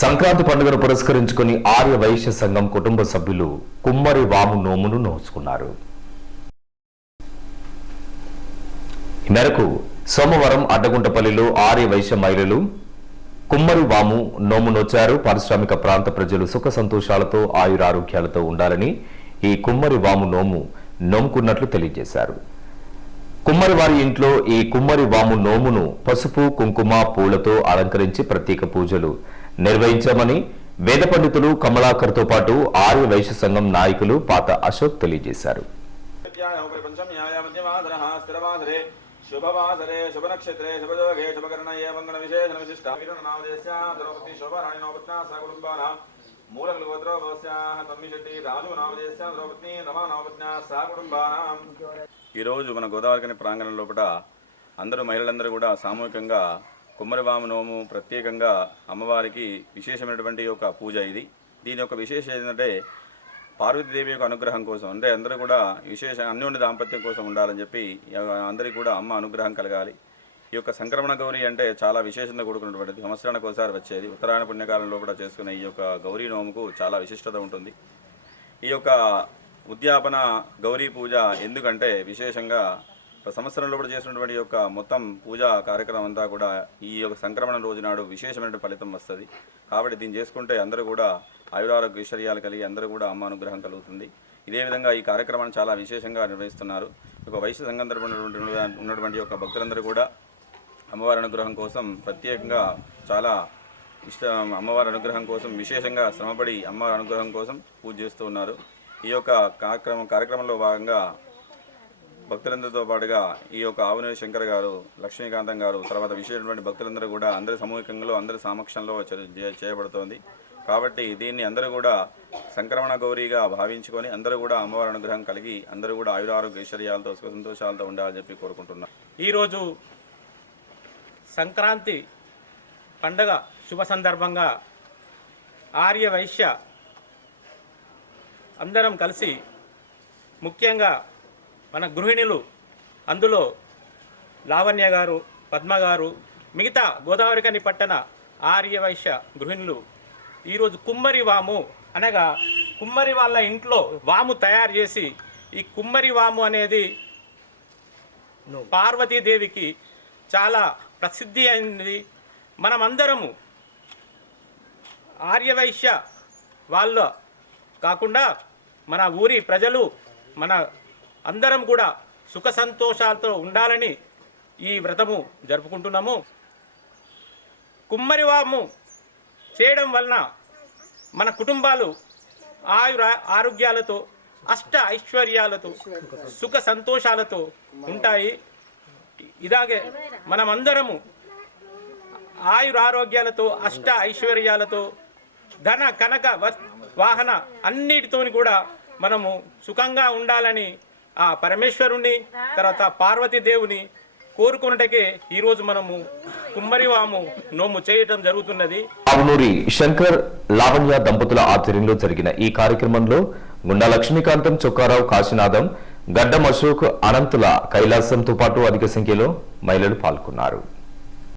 సంక్రాంతి పండుగను పురస్కరించుకుని ఆర్య వైశ్య సంఘం కుటుంబ సభ్యులు కుమ్మరి వాము నోమును నోచుకున్నారు. ఈ మేరకు సోమవారం అడ్డగుంటపల్లిలో ఆర్య వైశ్య మహిళలు కుమ్మరి వాము నోము నోచారు. పారిశ్రామిక ప్రాంత ప్రజలు సుఖ సంతోషాలతో ఆయురారోగ్యాలతో ఉండాలని ఈ కుమ్మరి వాము నోము నోముకున్నట్లు తెలియజేశారు. కుమ్మరి వారి ఇంట్లో ఈ కుమ్మరి వాము నోమును పసుపు కుంకుమ పూలతో అలంకరించి ప్రత్యేక పూజలు నిర్వహించామని వేద పండితులు కమలాకర్తో పాటు ఆర్య వైశ్య సంఘం నాయకులు పాత అశోక్ తెలియజేశారు. పంచమ్యాయ మధ్యమాసనः స్థిరవాసరే శుభవాసరే శుభనక్షత్రే శుభయోగే శుభకరణయే మంగళ విశేషణ విశిష్ట నామదేశ్య ద్రౌపది శోభరాణి నవపత్నా స కుటుంబానాం మూలకులు గోత్రోభవస్యాః తమ్మిశెట్టి రాజు నామదేశ్య ద్రౌపది రమా నవపత్నా స కుటుంబానాం ఈరోజు మన గోదావరికని ప్రాంగణం లోపల అందరూ మహిళలందరూ కూడా సామూహికంగా కుమ్మరివామ నోము ప్రత్యేకంగా అమ్మవారికి విశేషమైనటువంటి ఒక పూజ ఇది. దీని యొక్క విశేషం ఏంటంటే పార్వతీదేవి యొక్క అనుగ్రహం కోసం అంటే అందరూ కూడా విశేష అన్యోన్య దాంపత్యం కోసం ఉండాలని చెప్పి అందరికీ కూడా అమ్మ అనుగ్రహం కలగాలి. ఈ యొక్క సంక్రమణ గౌరీ అంటే చాలా విశేషంగా కూడుకున్నటువంటిది. సంవత్సరానికి ఒకసారి వచ్చేది. ఉత్తరాయణ పుణ్యకాలంలో కూడా చేసుకునే ఈ యొక్క గౌరీ నోముకు చాలా విశిష్టత ఉంటుంది. ఈ యొక్క ఉద్యాపన గౌరీ పూజ ఎందుకంటే విశేషంగా సంవత్సరంలో కూడా చేసినటువంటి యొక్క మొత్తం పూజా కార్యక్రమం అంతా కూడా ఈ యొక్క సంక్రమణ రోజు నాడు విశేషమైన ఫలితం వస్తుంది. కాబట్టి దీన్ని చేసుకుంటే అందరూ కూడా ఆయురారోగ్య ఐశ్వర్యాలు కలిగి అందరూ కూడా అమ్మ అనుగ్రహం కలుగుతుంది. ఇదే విధంగా ఈ కార్యక్రమాన్ని చాలా విశేషంగా నిర్వహిస్తున్నారు. ఒక వైశ్య సంఘం తరపున ఉన్నటువంటి ఉన్నటువంటి యొక్క భక్తులందరూ కూడా అమ్మవారి అనుగ్రహం కోసం ప్రత్యేకంగా చాలా ఇష్ట అమ్మవారి అనుగ్రహం కోసం విశేషంగా శ్రమపడి అమ్మవారి అనుగ్రహం కోసం పూజ చేస్తూ ఉన్నారు. ఈ యొక్క కార్యక్రమం కార్యక్రమంలో భాగంగా భక్తులందరితో పాటుగా ఈ యొక్క ఆవునేని శంకర్ గారు లక్ష్మీకాంతం గారు తర్వాత విశేషమైన భక్తులందరూ కూడా అందరి సమూహికంలో అందరి సమక్షంలో చే- చేయబడుతోంది. కాబట్టి దీన్ని అందరూ కూడా సంక్రమణ గౌరీగా భావించుకొని అందరూ కూడా అమ్మవారి అనుగ్రహం కలిగి అందరూ కూడా ఆయురారోగ్య ఐశ్వర్యాలతో సుఖ సంతోషాలతో ఉండాలని చెప్పి కోరుకుంటున్నాం. ఈరోజు సంక్రాంతి పండగ శుభ సందర్భంగా ఆర్య వైశ్య అందరం కలిసి ముఖ్యంగా మన గృహిణులు అందులో లావణ్య గారు పద్మ గారు మిగతా గోదావరికని పట్టణ ఆర్య వైశ్య గృహిణులు ఈరోజు కుమ్మరి వాము అనగా కుమ్మరి వాళ్ళ ఇంట్లో వాము తయారు చేసి ఈ కుమ్మరి వాము అనేది పార్వతీదేవికి చాలా ప్రసిద్ధి అయింది. మనమందరము ఆర్యవైశ్య వాళ్ళ కాకుండా మన ఊరి ప్రజలు మన అందరం కూడా సుఖ సంతోషాలతో ఉండాలని ఈ వ్రతము జరుపుకుంటున్నాము. కుమ్మరివాము చేయడం వలన మన కుటుంబాలు ఆయుర ఆరోగ్యాలతో అష్ట ఐశ్వర్యాలతో సుఖ సంతోషాలతో ఉంటాయి. ఇలాగే మనమందరము ఆయురారోగ్యాలతో అష్ట ఐశ్వర్యాలతో ధన కనక వాహన అన్నిటితోని కూడా మనము సుఖంగా ఉండాలని ఆ పరమేశ్వరుణ్ణి తర్వాత పార్వతీదేవుని కోరుకున్నటకే ఈరోజు మనము కుమ్మరివాము నోము చేయటం జరుగుతున్నది. అవునూరి శంకర్ లావణ్య దంపతుల ఆధ్వర్యంలో జరిగిన ఈ కార్యక్రమంలో గుండా లక్ష్మీకాంతం చొక్కారావు కాశీనాథం గడ్డం అశోక్ అనంతుల కైలాసంతో పాటు అధిక సంఖ్యలో మహిళలు పాల్గొన్నారు.